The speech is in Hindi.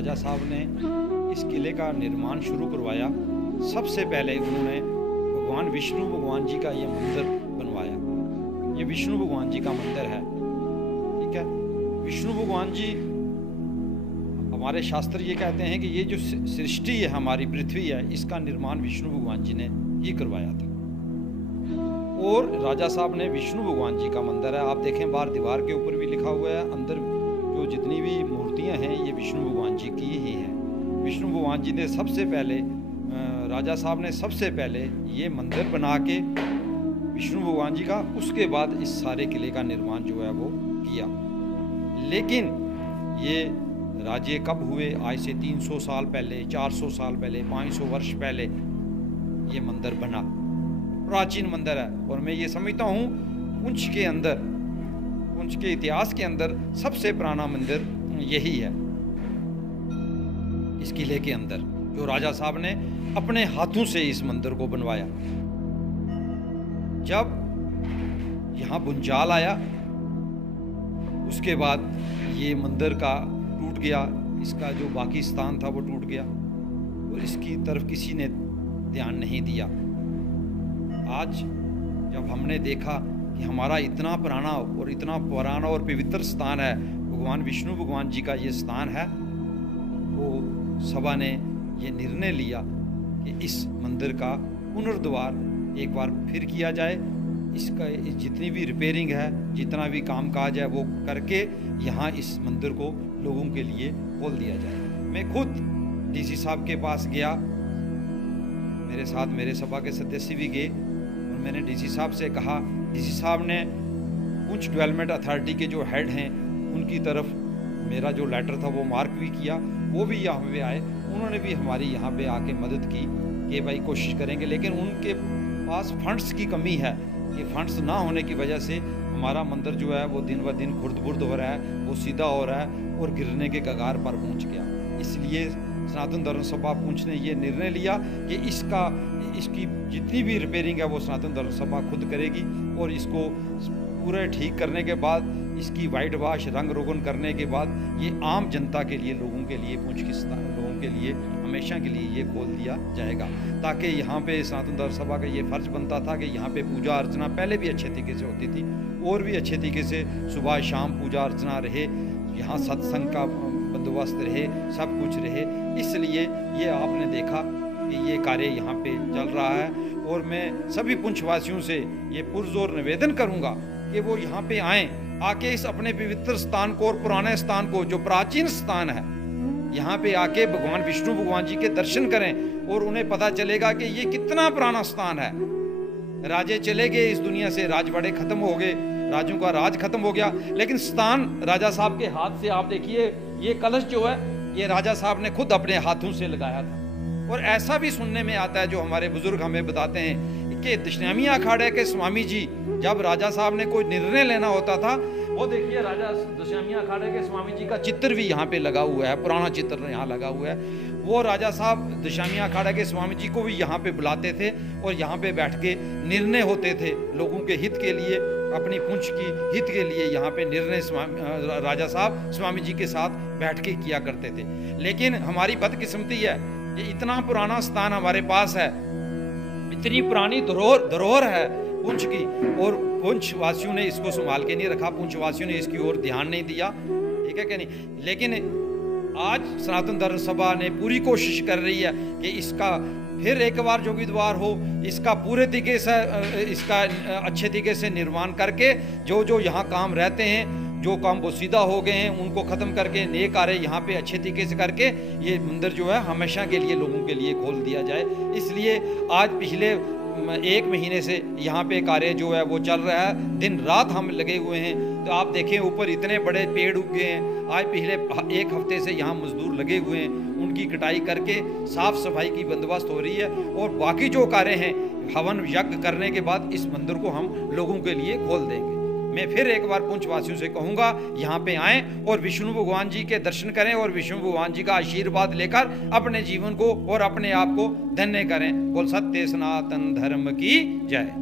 राजा साहब ने इस किले का निर्माण शुरू करवाया। सबसे पहले उन्होंने भगवान विष्णु भगवान जी का ये मंदिर बनवाया। ये विष्णु भगवान जी का मंदिर है, ठीक है। विष्णु भगवान जी, हमारे शास्त्र ये कहते हैं कि ये जो सृष्टि है, हमारी पृथ्वी है, इसका निर्माण विष्णु भगवान जी ने ही करवाया था। और राजा साहब ने विष्णु भगवान जी का मंदिर है, आप देखें बाहर दीवार के ऊपर भी लिखा हुआ है, अंदर जो जितनी भी मूर्तियां हैं ये विष्णु भगवान जी की ही हैं। विष्णु भगवान जी ने सबसे पहले, राजा साहब ने सबसे पहले ये मंदिर बना के विष्णु भगवान जी का, उसके बाद इस सारे किले का निर्माण जो है वो किया। लेकिन ये राज्य कब हुए? आज से 300 साल पहले, 400 साल पहले, 500 वर्ष पहले ये मंदिर बना। प्राचीन मंदिर है और मैं ये समझता हूँ पुंछ के अंदर, पुंछ के इतिहास के अंदर सबसे पुराना मंदिर यही है, इस किले के अंदर, जो राजा साहब ने अपने हाथों से इस मंदिर को बनवाया। जब यहाँ भूचाल आया उसके बाद ये मंदिर का टूट गया, इसका जो बाकी स्थान था वो टूट गया और इसकी तरफ किसी ने ध्यान नहीं दिया। आज जब हमने देखा कि हमारा इतना पुराना और पवित्र स्थान है, भगवान विष्णु भगवान जी का ये स्थान है, तो सभा ने ये निर्णय लिया कि इस मंदिर का पुनर्द्वार एक बार फिर किया जाए। इसका जितनी भी रिपेयरिंग है, जितना भी काम काज है वो करके यहाँ इस मंदिर को लोगों के लिए खोल दिया जाए। मैं खुद डीसी साहब के पास गया, मेरे साथ मेरे सभा के सदस्य भी गए और मैंने डीसी साहब से कहा। डीसी साहब ने पुंछ डेवलपमेंट अथॉरिटी के जो हेड हैं उनकी तरफ मेरा जो लेटर था वो मार्क भी किया, वो भी यहाँ पे आए, उन्होंने भी हमारी यहाँ पे आके मदद की कि भाई कोशिश करेंगे। लेकिन उनके पास फंड्स की कमी है, कि फंड्स ना होने की वजह से हमारा मंदिर जो है वो दिन ब दिन खुर्द-बुर्द हो रहा है, वो सीधा हो रहा है और गिरने के कगार पर पहुँच गया। इसलिए सनातन धर्म सभा पुंछ ने ये निर्णय लिया कि इसकी जितनी भी रिपेयरिंग है वो सनातन धर्म सभा खुद करेगी और इसको पूरे ठीक करने के बाद, इसकी वाइट वाश रंग रोगन करने के बाद ये आम जनता के लिए, लोगों के लिए, पुंछ के लोगों के लिए हमेशा के लिए ये खोल दिया जाएगा, ताकि यहाँ पे सनातन धर्म सभा का ये फर्ज बनता था कि यहाँ पे पूजा अर्चना पहले भी अच्छे तरीके से होती थी और भी अच्छे तरीके से सुबह शाम पूजा अर्चना रहे, यहाँ सत्संग का बंदोबस्त रहे, सब कुछ रहे। इसलिए ये आपने देखा कि ये कार्य यहाँ पे चल रहा है और मैं सभी पुंछवासियों से ये पुरजोर निवेदन करूँगा कि वो यहाँ पे आएँ, आके इस अपने पवित्र स्थान को और पुराने स्थान को, जो प्राचीन स्थान है, यहाँ पे आके भगवान विष्णु भगवान जी के दर्शन करें और उन्हें पता चलेगा कि ये कितना पुराना स्थान है। राजे चले गए इस दुनिया से, राजवाड़े खत्म हो गए, राजों का राज खत्म हो गया, लेकिन स्थान राजा साहब के हाथ से, आप देखिए ये कलश जो है ये राजा साहब ने खुद अपने हाथों से लगाया था। और ऐसा भी सुनने में आता है, जो हमारे बुजुर्ग हमें बताते हैं कि दशनामी अखाड़े के स्वामी जी, जब राजा साहब ने कोई निर्णय लेना होता था, वो देखिए राजा दशनामी अखाड़े के स्वामी जी का चित्र भी यहाँ पे लगा हुआ है, पुराना चित्र यहाँ लगा हुआ है। वो राजा साहब दशनामी अखाड़े के स्वामी जी को भी यहाँ पे बुलाते थे और यहाँ पे बैठ के निर्णय होते थे लोगों के हित के लिए, अपनी पुंछ की हित के लिए यहाँ पे निर्णय राजा साहब स्वामी जी के साथ बैठ के किया करते थे। लेकिन हमारी बदकिस्मती है कि इतना पुराना स्थान हमारे पास है, इतनी पुरानी धरोहर है पुंछ की, और पुंछ वासियों ने इसको संभाल के नहीं रखा, पुंछ वासियों ने इसकी ओर ध्यान नहीं दिया, ठीक है कि नहीं। लेकिन आज सनातन धर्म सभा ने पूरी कोशिश कर रही है कि इसका फिर एक बार जोगी द्वार हो, इसका पूरे तरीके से इसका अच्छे तरीके से निर्माण करके जो जो यहाँ काम रहते हैं, जो काम बोसीदा हो गए हैं, उनको ख़त्म करके नए कार्य यहाँ पे अच्छे तरीके से करके ये मंदिर जो है हमेशा के लिए लोगों के लिए खोल दिया जाए। इसलिए आज पिछले 1 महीने से यहाँ पे कार्य जो है वो चल रहा है, दिन रात हम लगे हुए हैं। तो आप देखें ऊपर इतने बड़े पेड़ उग गए हैं, आज पिछले 1 हफ्ते से यहाँ मजदूर लगे हुए हैं, उनकी कटाई करके साफ सफाई की बंदोबस्त हो रही है। और बाकी जो कार्य हैं हवन यज्ञ करने के बाद इस मंदिर को हम लोगों के लिए खोल देंगे। मैं फिर एक बार पुंछ वासियों से कहूँगा, यहाँ पे आएँ और विष्णु भगवान जी के दर्शन करें और विष्णु भगवान जी का आशीर्वाद लेकर अपने जीवन को और अपने आप को धन्य करें। बोल सत्य सनातन धर्म की जय।